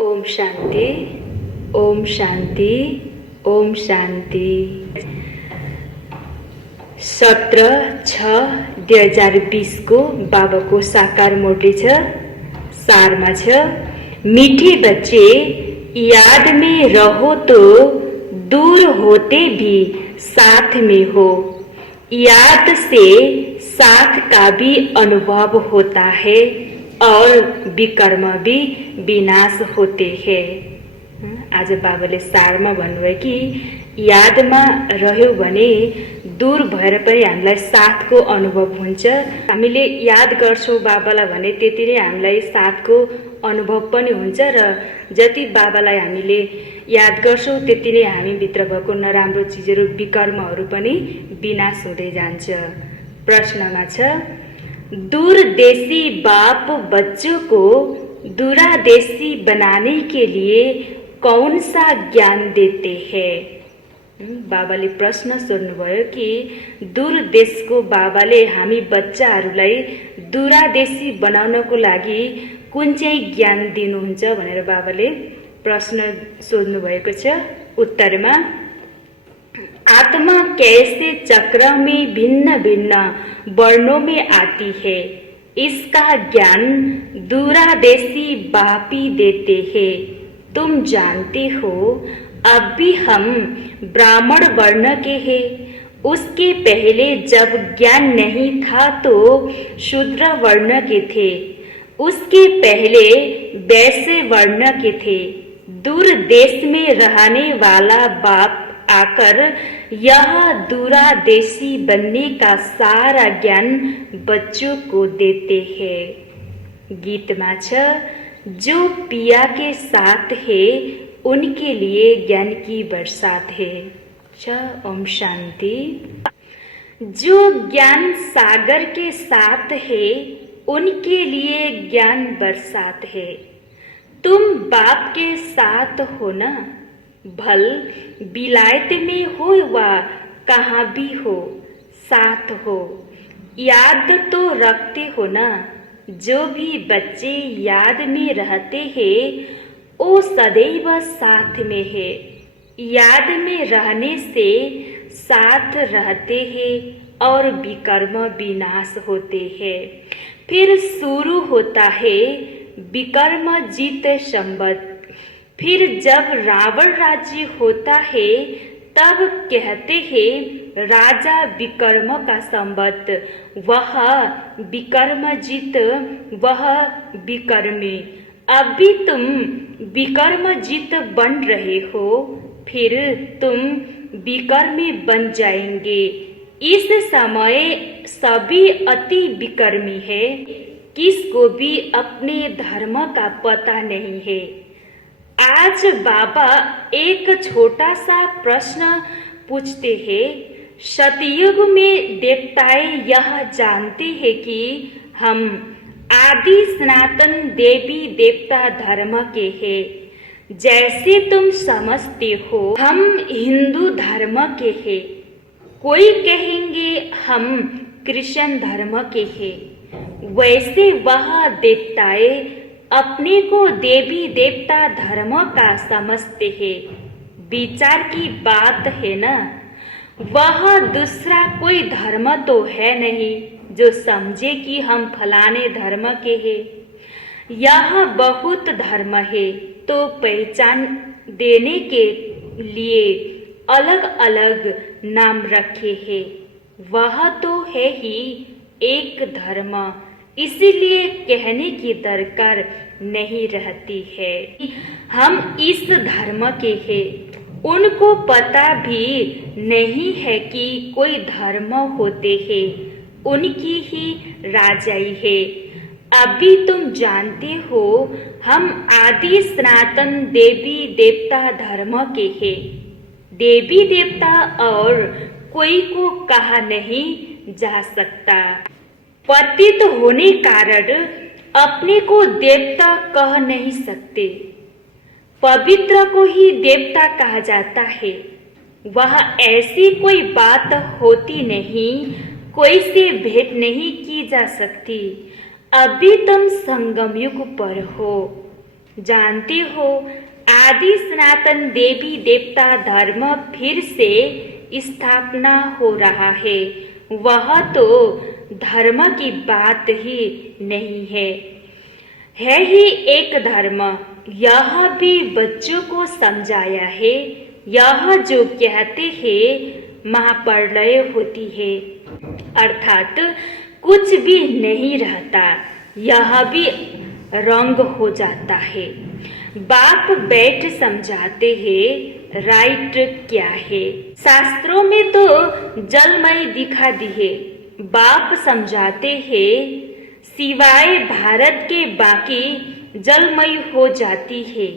ओम शांति, ओम शांति, ओम शांति। 17/6/2020 को बाबाको साकार मोडी छ। सारमा छ, मीठे बच्चे याद में रहो तो दूर होते भी साथ में हो। याद से साथ का भी अनुभव होता है और विकर्म भी विनाश होते हैं। आज बाबाले सारमा भन्नुभयो कि यादमा रह्यो भने दूर भएर पनि हामीलाई साथको अनुभव हुन्छ। हामीले याद गर्छौं बाबालाई भने त्यति नै हामीलाई साथको अनुभव पनि हुन्छ र जति बाबालाई हामीले याद गर्छौं त्यति नै हामी भित्र भएको नराम्रो चीजहरू विकर्महरू पनि विनाश हुँदै जान्छ। प्रश्नमा छ, दूरदेशी बाप बच्चों को दूरादेशी बनाने के लिए कौन सा ज्ञान देते हैं? बाबाले प्रश्न सोध्नुभयो कि दूर देशको बाबाले हामी बच्चाहरूलाई दूरादेशी बनाउनको लागि कुन चाहिँ ज्ञान दिनुहुन्छ भनेर बाबाले प्रश्न सोध्नु भएको छ। उत्तरमा, आत्मा कैसे चक्र में भिन्न भिन्न वर्णों में आती है, इसका ज्ञान दूरादेशी बाप ही देते हैं। तुम जानते हो अब भी हम ब्राह्मण वर्ण के हैं। उसके पहले जब ज्ञान नहीं था तो शूद्र वर्ण के थे। उसके पहले वैश्य वर्ण के थे। दूर देश में रहने वाला बाप आकर यह दूरादेशी बनने का सारा ज्ञान बच्चों को देते हैं। गीत में छ, जो पिया के साथ है उनके लिए ज्ञान की बरसात है। ओम शांति। जो ज्ञान सागर के साथ है उनके लिए ज्ञान बरसात है। तुम बाप के साथ हो ना, भल विलायत में हो वा कहाँ भी हो, साथ हो। याद तो रखते हो ना, जो भी बच्चे याद में रहते हैं वो सदैव साथ में है। याद में रहने से साथ रहते हैं और विकर्म विनाश होते हैं। फिर शुरू होता है विकर्म जीत संवत। फिर जब रावण राज्य होता है तब कहते हैं राजा विकर्म का संवत। वह विकर्म जीत, वह विकर्मी। अभी तुम विकर्म जीत बन रहे हो, फिर तुम विकर्मी बन जाएंगे। इस समय सभी अति विकर्मी है, किसको भी अपने धर्म का पता नहीं है। आज बाबा एक छोटा सा प्रश्न पूछते हैं। सतयुग में देवताएं यह जानते हैं कि हम आदि सनातन देवी देवता धर्म के हैं। जैसे तुम समझते हो हम हिंदू धर्म के हैं, कोई कहेंगे हम कृष्ण धर्म के हैं, वैसे वह देवताएं अपने को देवी देवता धर्म का समझते हैं। विचार की बात है ना, वह दूसरा कोई धर्म तो है नहीं जो समझे कि हम फलाने धर्म के हैं। यह बहुत धर्म है तो पहचान देने के लिए अलग अलग नाम रखे हैं। वह तो है ही एक धर्म, इसीलिए कहने की दरकार नहीं रहती है हम इस धर्म के हैं। उनको पता भी नहीं है कि कोई धर्म होते हैं, उनकी ही राजाई है। अभी तुम जानते हो हम आदि सनातन देवी देवता धर्म के हैं। देवी देवता और कोई को कहा नहीं जा सकता। पतित होने कारण अपने को देवता कह नहीं सकते। पवित्र को ही देवता कहा जाता है। वह ऐसी कोई बात होती नहीं, कोई से भेंट नहीं की जा सकती। अभी तुम संगम युग पर हो, जानते हो, आदि सनातन देवी देवता धर्म फिर से स्थापना हो रहा है। वह तो धर्म की बात ही नहीं है ही एक धर्म। यह भी बच्चों को समझाया है। यह जो कहते हैं महाप्रलय होती है, अर्थात कुछ भी नहीं रहता, यह भी रंग हो जाता है। बाप बैठ समझाते हैं राइट क्या है। शास्त्रों में तो जलमय दिखा दी है। बाप समझाते हैं सिवाय भारत के बाकी जलमय हो जाती है।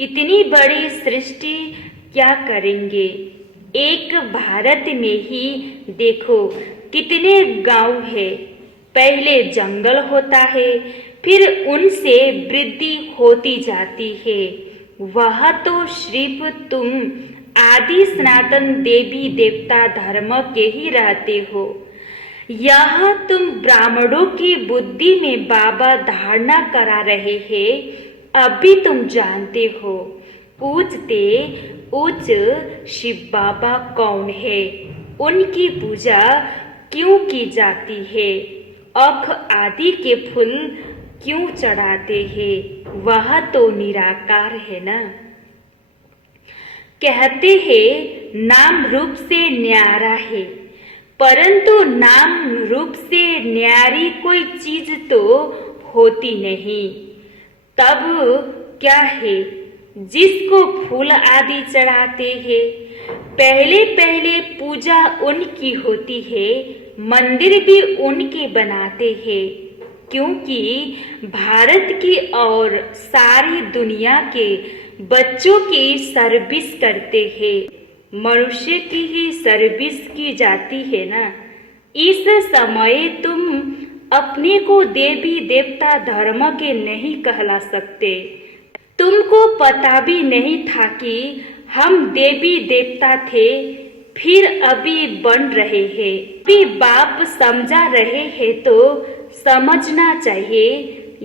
इतनी बड़ी सृष्टि क्या करेंगे? एक भारत में ही देखो कितने गांव है। पहले जंगल होता है, फिर उनसे वृद्धि होती जाती है। वह तो सिर्फ तुम आदि सनातन देवी देवता धर्म के ही रहते हो। यह तुम ब्राह्मणों की बुद्धि में बाबा धारणा करा रहे हैं। अभी तुम जानते हो पूजते उच्च शिव बाबा कौन है, उनकी पूजा क्यों की जाती है, अख आदि के फूल क्यों चढ़ाते हैं। वह तो निराकार है ना। कहते हैं नाम रूप से न्यारा है, परंतु नाम रूप से न्यारी कोई चीज तो होती नहीं। तब क्या है जिसको फूल आदि चढ़ाते हैं? पहले पहले पूजा उनकी होती है, मंदिर भी उनके बनाते हैं, क्योंकि भारत की और सारी दुनिया के बच्चों की सर्विस करते हैं। मनुष्य की ही सर्विस की जाती है ना। इस समय तुम अपने को देवी देवता धर्म के नहीं कहला सकते। तुमको पता भी नहीं था कि हम देवी देवता थे, फिर अभी बन रहे हैं। अभी बाप समझा रहे हैं तो समझना चाहिए।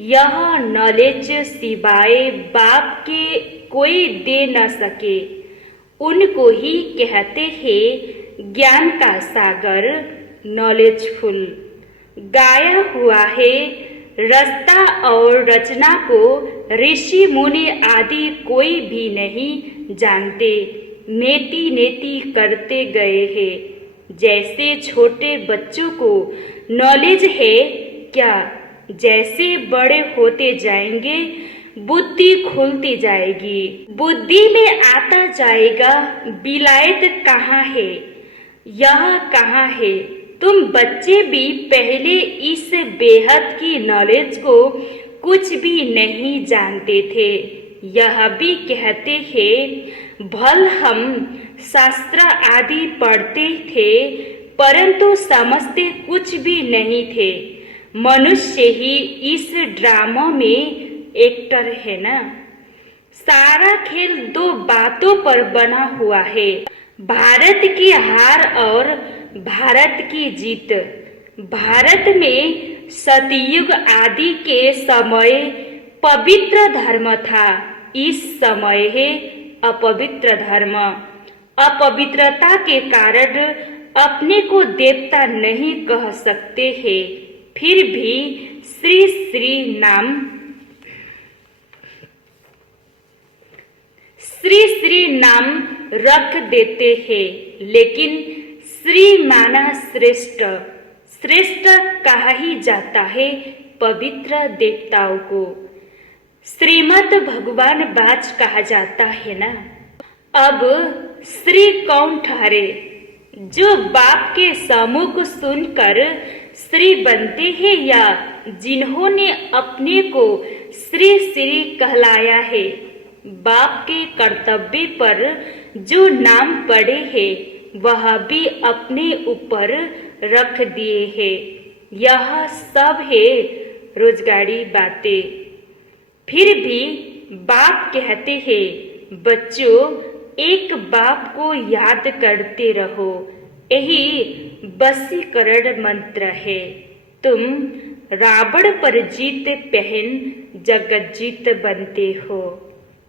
यह नॉलेज सिवाय बाप के कोई दे न सके। उनको ही कहते हैं ज्ञान का सागर, नॉलेजफुल। गाया हुआ है रचना और रचना को ऋषि मुनि आदि कोई भी नहीं जानते, नेति नेति करते गए हैं। जैसे छोटे बच्चों को नॉलेज है क्या, जैसे बड़े होते जाएंगे बुद्धि खुलती जाएगी, बुद्धि में आता जाएगा विलायत कहाँ है, यह कहाँ है। तुम बच्चे भी पहले इस बेहद की नॉलेज को कुछ भी नहीं जानते थे। यह भी कहते हैं भल हम शास्त्र आदि पढ़ते थे, परंतु समझते कुछ भी नहीं थे। मनुष्य ही इस ड्रामा में एक्टर है ना। सारा खेल दो बातों पर बना हुआ है, भारत की हार और भारत की जीत। भारत में सतयुग आदि के समय पवित्र धर्म था, इस समय है अपवित्र धर्म। अपवित्रता के कारण अपने को देवता नहीं कह सकते हैं, फिर भी श्री श्री नाम रख देते हैं। लेकिन श्री माना श्रेष्ठ, श्रेष्ठ कहा ही जाता है पवित्र देवताओं को। श्रीमद भगवान बाज कहा जाता है ना। अब श्री कौन ठहरे? जो बाप के सम्मुख सुनकर श्री बनते हैं, या जिन्होंने अपने को श्री श्री कहलाया है। बाप के कर्तव्य पर जो नाम पड़े हैं वह भी अपने ऊपर रख दिए हैं। यह सब है रोजगारी बातें। फिर भी बाप कहते हैं बच्चों एक बाप को याद करते रहो, यही वशीकरण मंत्र है। तुम रावण पर जीत पहन जगज्जीत बनते हो।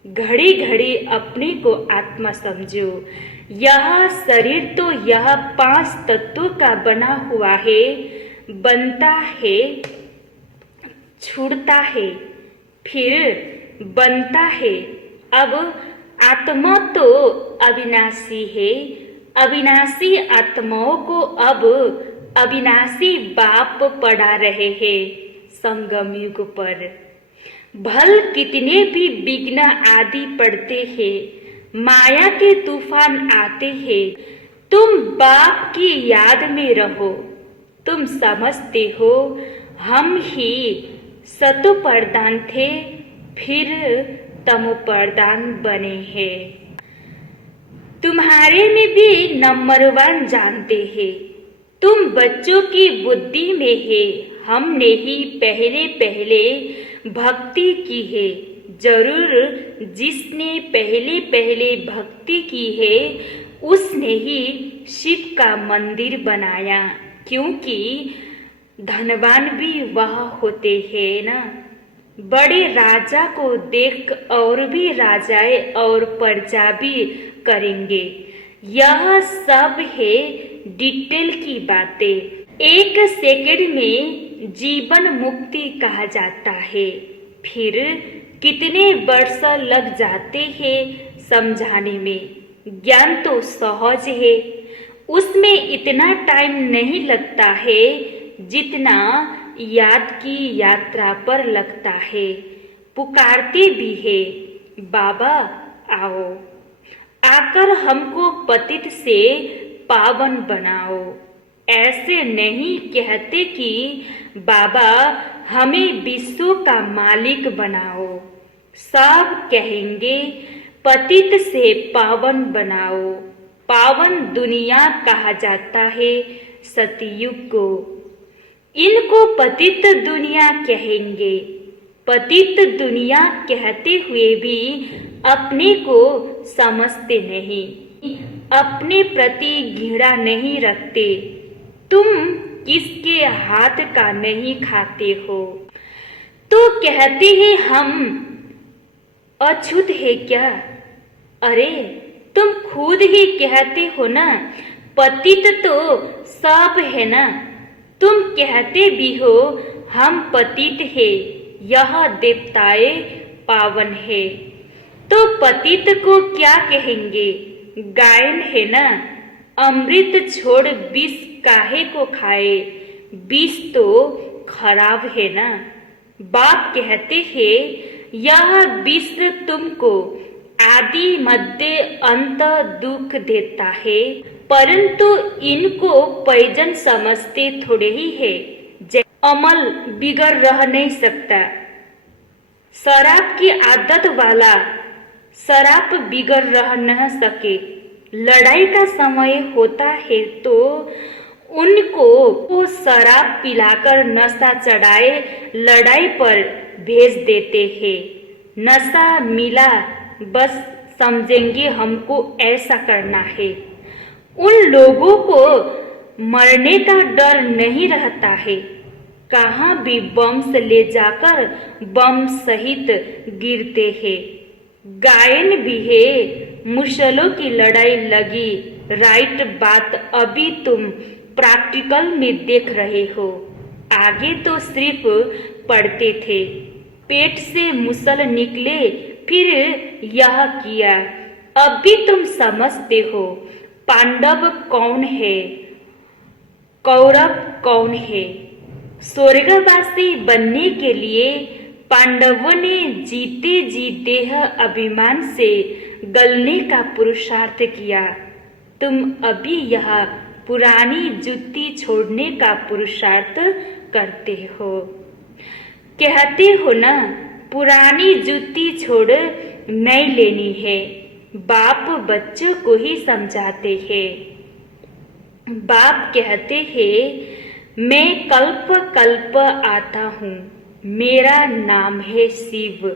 घड़ी घड़ी अपने को आत्मा समझो। यह शरीर तो यह 5 तत्वों का बना हुआ है, बनता है, छूटता है, फिर बनता है। अब आत्मा तो अविनाशी है। अविनाशी आत्माओं को अब अविनाशी बाप पढ़ा रहे हैं संगम युग पर। भल कितने भी विघ्न आदि पड़ते हैं, माया के तूफान आते हैं, तुम बाप की याद में रहो। तुम समझते हो हम ही सतो प्रधान थे, फिर तमो प्रधान बने हैं। तुम्हारे में भी नंबर 1 जानते हैं। तुम बच्चों की बुद्धि में है। हमने ही पहले पहले भक्ति की है। जरूर जिसने पहले पहले भक्ति की है उसने ही शिव का मंदिर बनाया, क्योंकि धनवान भी वह होते हैं ना। बड़े राजा को देख और भी राजाए और प्रजा भी करेंगे। यह सब है डिटेल की बातें। 1 सेकंड में जीवन मुक्ति कहा जाता है, फिर कितने वर्ष लग जाते हैं समझाने में। ज्ञान तो सहज है, उसमें इतना टाइम नहीं लगता है जितना याद की यात्रा पर लगता है। पुकारते भी है, बाबा आओ, आकर हमको पतित से पावन बनाओ। ऐसे नहीं कहते कि बाबा हमें विश्व का मालिक बनाओ। सब कहेंगे पतित से पावन बनाओ। पावन दुनिया कहा जाता है सतयुग को। इनको पतित दुनिया कहेंगे। पतित दुनिया कहते हुए भी अपने को समझते नहीं, अपने प्रति घृणा नहीं रखते। तुम किसके हाथ का नहीं खाते हो तो कहते हैं हम अछूत है क्या? अरे तुम खुद ही कहते हो ना, पतित तो सब है ना। तुम कहते भी हो हम पतित है, यह देवताएं पावन है, तो पतित को क्या कहेंगे? गायन है ना। अमृत छोड़ विष काहे को खाए? विष तो खराब है ना। बाप कहते हैं यह विष तुमको आदि मध्य अंत दुख देता है, परंतु इनको पॉइजन समझते थोड़े ही है। अमल बिगड़ रह नहीं सकता। शराब की आदत वाला शराब बिगड़ रह न सके। लड़ाई का समय होता है तो उनको वो शराब पिलाकर नशा चढ़ाए लड़ाई पर भेज देते हैं। नशा मिला बस समझेंगे हमको ऐसा करना है। उन लोगों को मरने का डर नहीं रहता है। कहाँ भी बम से ले जाकर बम सहित गिरते हैं। गायन भी है, मुसलों की लड़ाई लगी। राइट बात अभी तुम प्रैक्टिकल में देख रहे हो। आगे तो सिर्फ पढ़ते थे, पेट से मुसल निकले फिर यह किया। अब भी तुम समझते हो पांडव कौन है, कौरव कौन है। स्वर्गवासी बनने के लिए पांडवों ने जीते जी देह अभिमान से गलने का पुरुषार्थ किया। तुम अभी यह पुरानी जुत्ती छोड़ने का पुरुषार्थ करते हो। कहते हो ना पुरानी जुत्ती छोड़ नई लेनी है। बाप बच्चों को ही समझाते हैं। बाप कहते हैं मैं कल्प कल्प आता हूँ, मेरा नाम है शिव।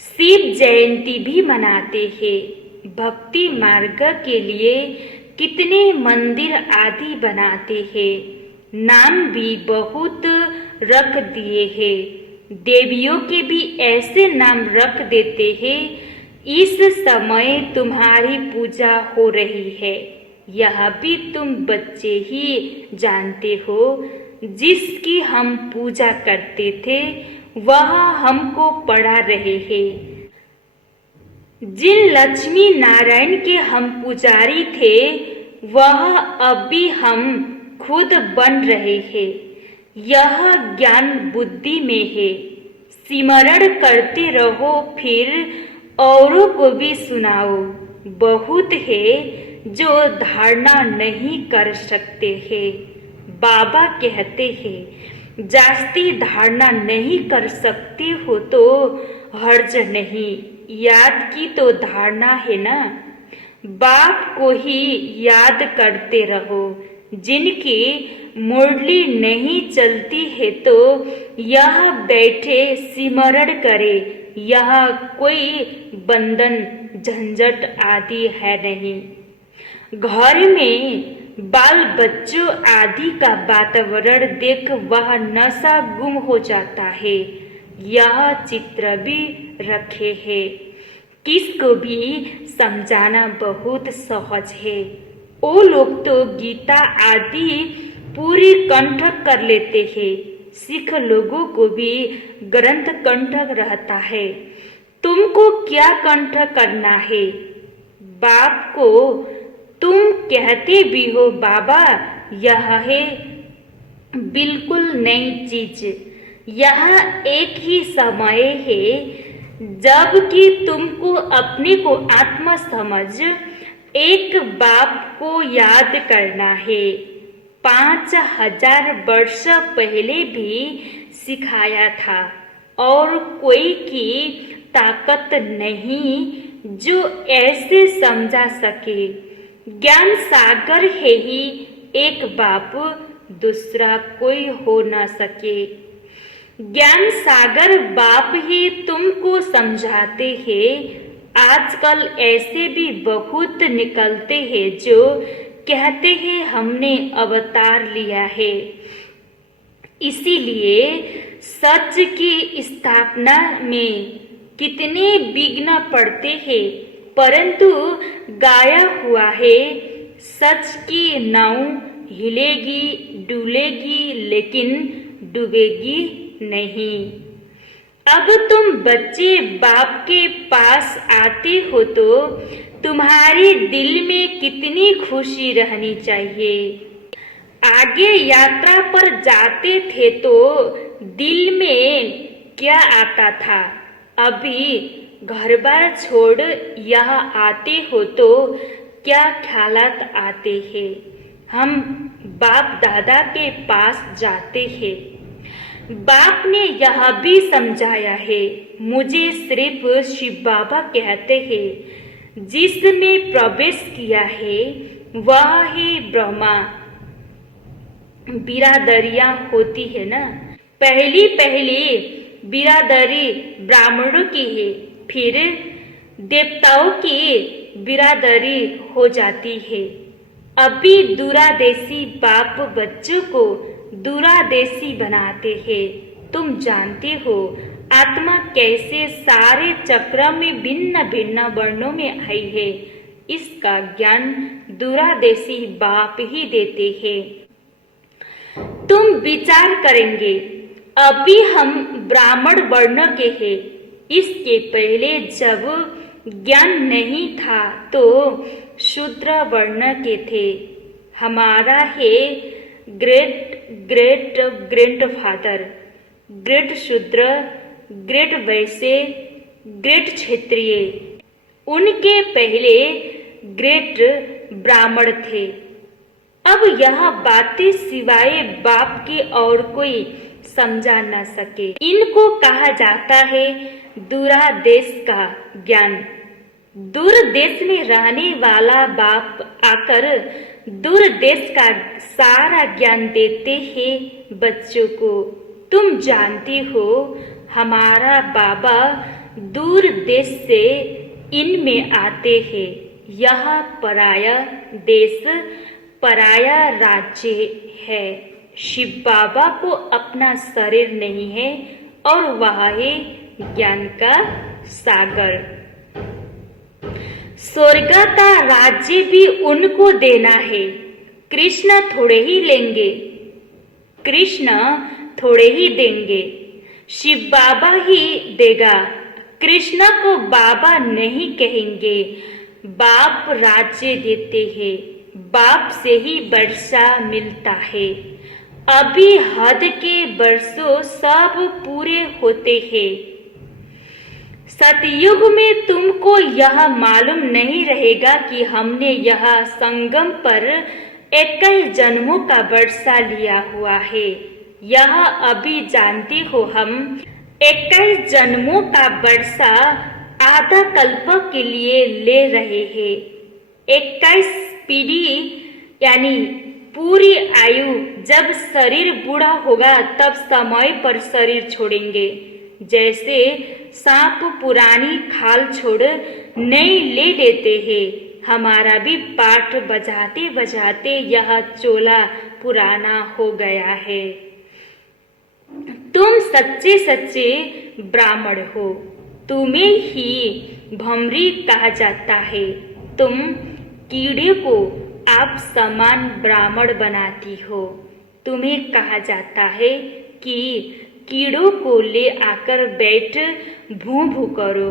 शिव जयंती भी मनाते हैं। भक्ति मार्ग के लिए कितने मंदिर आदि बनाते हैं। नाम भी बहुत रख दिए हैं। देवियों के भी ऐसे नाम रख देते हैं। इस समय तुम्हारी पूजा हो रही है, यह भी तुम बच्चे ही जानते हो। जिसकी हम पूजा करते थे वह हमको पढ़ा रहे हैं। जिन लक्ष्मी नारायण के हम पुजारी थे वह अब भी हम खुद बन रहे हैं। यह ज्ञान बुद्धि में है। सिमरण करते रहो, फिर औरों को भी सुनाओ। बहुत है जो धारणा नहीं कर सकते हैं। बाबा कहते हैं जास्ती धारणा नहीं कर सकते हो तो हर्ज नहीं, याद की तो धारणा है ना। बाप को ही याद करते रहो। जिनकी मुरली नहीं चलती है तो यह बैठे सिमरण करे। यह कोई बंधन झंझट आदि है नहीं। घर में बाल बच्चों आदि का वातावरण देख वह नशा गुम हो जाता है। यह चित्र भी रखे हैं। किसको भी समझाना बहुत सहज है। वो लोग तो गीता आदि पूरी कंठ कर लेते हैं। सिख लोगों को भी ग्रंथ कंठ रहता है। तुमको क्या कंठ करना है? बाप को तुम कहते भी हो बाबा यह है बिल्कुल नई चीज। यह एक ही समय है जबकि तुमको अपने को आत्मा समझ एक बाप को याद करना है। 5000 वर्ष पहले भी सिखाया था और कोई की ताकत नहीं जो ऐसे समझा सके। ज्ञान सागर है ही एक बाप, दूसरा कोई हो ना सके। ज्ञान सागर बाप ही तुमको समझाते हैं। आजकल ऐसे भी बहुत निकलते हैं जो कहते हैं हमने अवतार लिया है। इसीलिए सच की स्थापना में कितने विघ्न पड़ते हैं, परंतु गाया हुआ है सच की नाव हिलेगी डुलेगी लेकिन डूबेगी नहीं। अब तुम बच्चे बाप के पास आते हो तो तुम्हारे दिल में कितनी खुशी रहनी चाहिए। आगे यात्रा पर जाते थे तो दिल में क्या आता था? अभी घर बार छोड़ यहाँ आते हो तो क्या ख्यालात आते हैं? हम बाप दादा के पास जाते हैं। बाप ने यह भी समझाया है। मुझे सिर्फ शिव बाबा कहते हैं जिसने प्रवेश किया है वह ही ब्रह्मा। बिरादरियां होती है ना, पहली बिरादरी ब्राह्मणों की है, फिर देवताओं की बिरादरी हो जाती है। अभी दूरादेशी बाप बच्चों को दूरादेशी बनाते हैं। तुम जानते हो आत्मा कैसे सारे चक्र में भिन्न भिन्न वर्णों में आई है। इसका ज्ञान दूरादेशी बाप ही देते हैं। तुम विचार करेंगे अभी हम ब्राह्मण वर्ण के हैं। इसके पहले जब ज्ञान नहीं था तो शूद्र वर्ण के थे। हमारा है ग्रेट ग्रेट ग्रैंडफादर, ग्रेट शूद्र, ग्रेट वैश्य, ग्रेट क्षत्रिय। उनके पहले ग्रेट ब्राह्मण थे। अब यह बातें सिवाय बाप के और कोई समझा न सके। इनको कहा जाता है दूरादेश का ज्ञान। दूर देश में रहने वाला बाप आकर दूर देश का सारा ज्ञान देते हैं बच्चों को। तुम जानती हो हमारा बाबा दूर देश से इनमें आते हैं। यह पराया देश पराया राज्य है। शिव बाबा को अपना शरीर नहीं है और वह है ज्ञान का सागर। स्वर्ग का राज्य भी उनको देना है, कृष्ण थोड़े ही लेंगे, कृष्ण थोड़े ही देंगे, शिव बाबा ही देगा। कृष्ण को बाबा नहीं कहेंगे, बाप राज्य देते हैं, बाप से ही वर्षा मिलता है। अभी हद के वर्षों सब पूरे होते हैं। सतयुग में तुमको यह मालूम नहीं रहेगा कि हमने यह संगम पर 21 जन्मों का वर्षा लिया हुआ है। यह अभी जानते हो हम 21 जन्मों का वर्षा आधा कल्प के लिए ले रहे हैं। 21 पीढ़ी यानी पूरी आयु। जब शरीर बूढ़ा होगा तब समय पर शरीर छोड़ेंगे। जैसे सांप पुरानी खाल छोड़ नई ले लेते हैं, हमारा भी पाठ बजाते बजाते यह चोला पुराना हो गया है। तुम सच्चे सच्चे ब्राह्मण हो, तुम्हें ही भमरी कहा जाता है। तुम कीड़े को आप समान ब्राह्मण बनाती हो। तुम्हें कहा जाता है कि कीड़ों को ले आकर बैठ भूं भूं करो।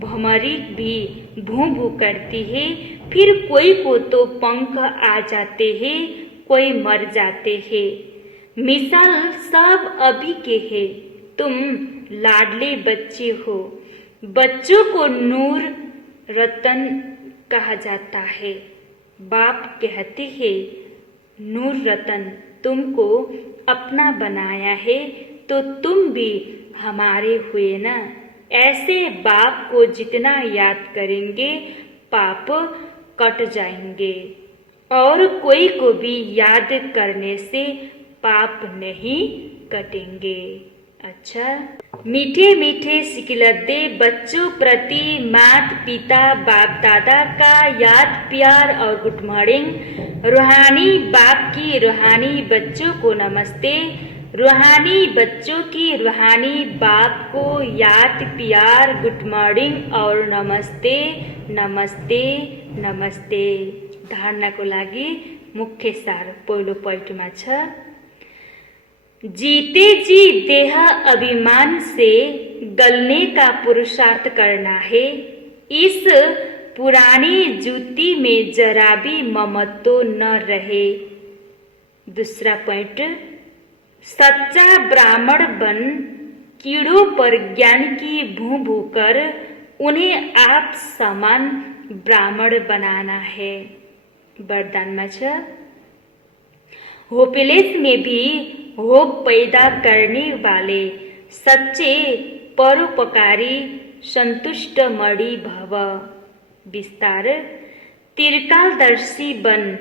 भमरी भी भूं भूं करती है। फिर कोई को तो पंख आ जाते हैं, कोई मर जाते हैं। मिसाल सब अभी के है। तुम लाडले बच्चे हो। बच्चों को नूर रतन कहा जाता है। बाप कहते हैं नूर रतन तुमको अपना बनाया है तो तुम भी हमारे हुए ना। ऐसे बाप को जितना याद करेंगे पाप कट जाएंगे, और कोई को भी याद करने से पाप नहीं कटेंगे। अच्छा, मीठे मीठे सिकिलद्दे बच्चों प्रति माता पिता बाप दादा का याद प्यार और गुड मॉर्निंग। रूहानी बाप की रूहानी बच्चों को नमस्ते। रूहानी बच्चों की रूहानी बाप को याद प्यार गुड मॉर्निंग और नमस्ते नमस्ते नमस्ते। धारणाको लागि मुख्य सार पहिलो पॉइन्टमा छ, जीते जी देह अभिमान से गलने का पुरुषार्थ करना है। इस पुरानी जूती में जरा भी ममत्व न रहे। दूसरा पॉइंट, सच्चा ब्राह्मण बन कीड़ों पर ज्ञान की भूं भूं कर उन्हें आप समान ब्राह्मण बनाना है। वरदानमा छ, होपलेस में भी होप पैदा करने वाले सच्चे परोपकारी संतुष्ट मणि भव। विस्तार, त्रिकालदर्शी बन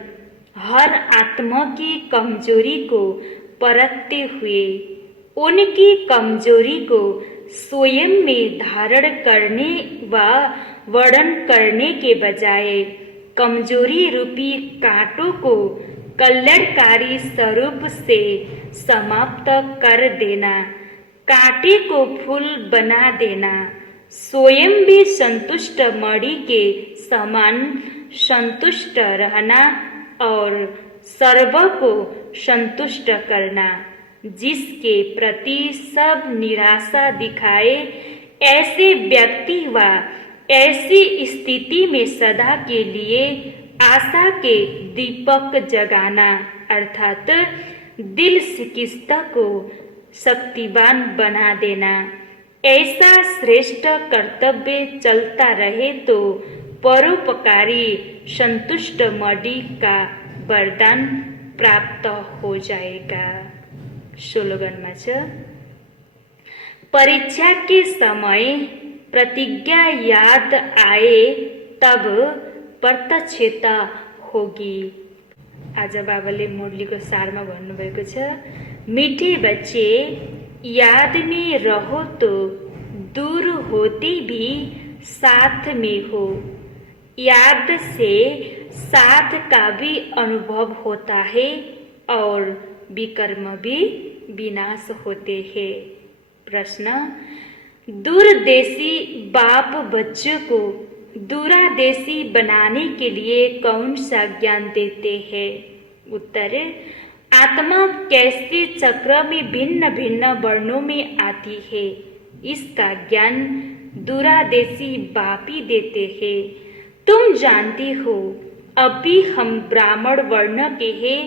हर आत्मा की कमजोरी को परखते हुए उनकी कमजोरी को स्वयं में धारण करने व वर्णन करने के बजाय कमजोरी रूपी कांटों को कल्याणकारी स्वरूप से समाप्त कर देना, कांटे को फूल बना देना, स्वयं भी संतुष्ट मणि के समान संतुष्ट रहना और सर्व को संतुष्ट करना। जिसके प्रति सब निराशा दिखाए ऐसे व्यक्ति व ऐसी स्थिति में सदा के लिए आशा के दीपक जगाना, अर्थात दिल चिकित्सा को शक्तिवान बना देना। ऐसा श्रेष्ठ कर्तव्य चलता रहे तो परोपकारी संतुष्ट मणि का वरदान प्राप्त हो जाएगा। स्लोगनमा छ, परीक्षा के समय प्रतिज्ञा याद आए तब प्रत्यक्षता होगी। आज बाबाले मुरलीको सारमा भन्नुभएको छ, मीठे बच्चे याद में रहो तो दूर होते भी साथ में हो। याद से साथ का भी अनुभव होता है और विकर्म भी विनाश होते हैं। प्रश्न, दूरदेशी बाप बच्चों को दूरादेशी बनाने के लिए कौन सा ज्ञान देते हैं? उत्तर, आत्मा कैसे चक्र में भिन्न भिन्न वर्णों में आती है, इसका ज्ञान दूरादेशी बाप ही देते हैं। तुम जानती हो, अभी हम ब्राह्मण वर्ण के हैं,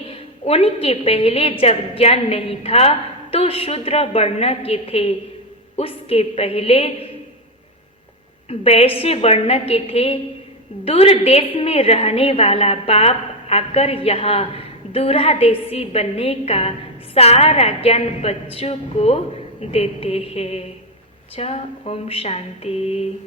उनके पहले जब ज्ञान नहीं था तो शूद्र वर्ण के थे, उसके पहले वैश्य वर्ण के थे। दूर देश में रहने वाला बाप आकर यहाँ दूरादेशी बनने का सारा ज्ञान बच्चों को देते हैं। ओम शांति।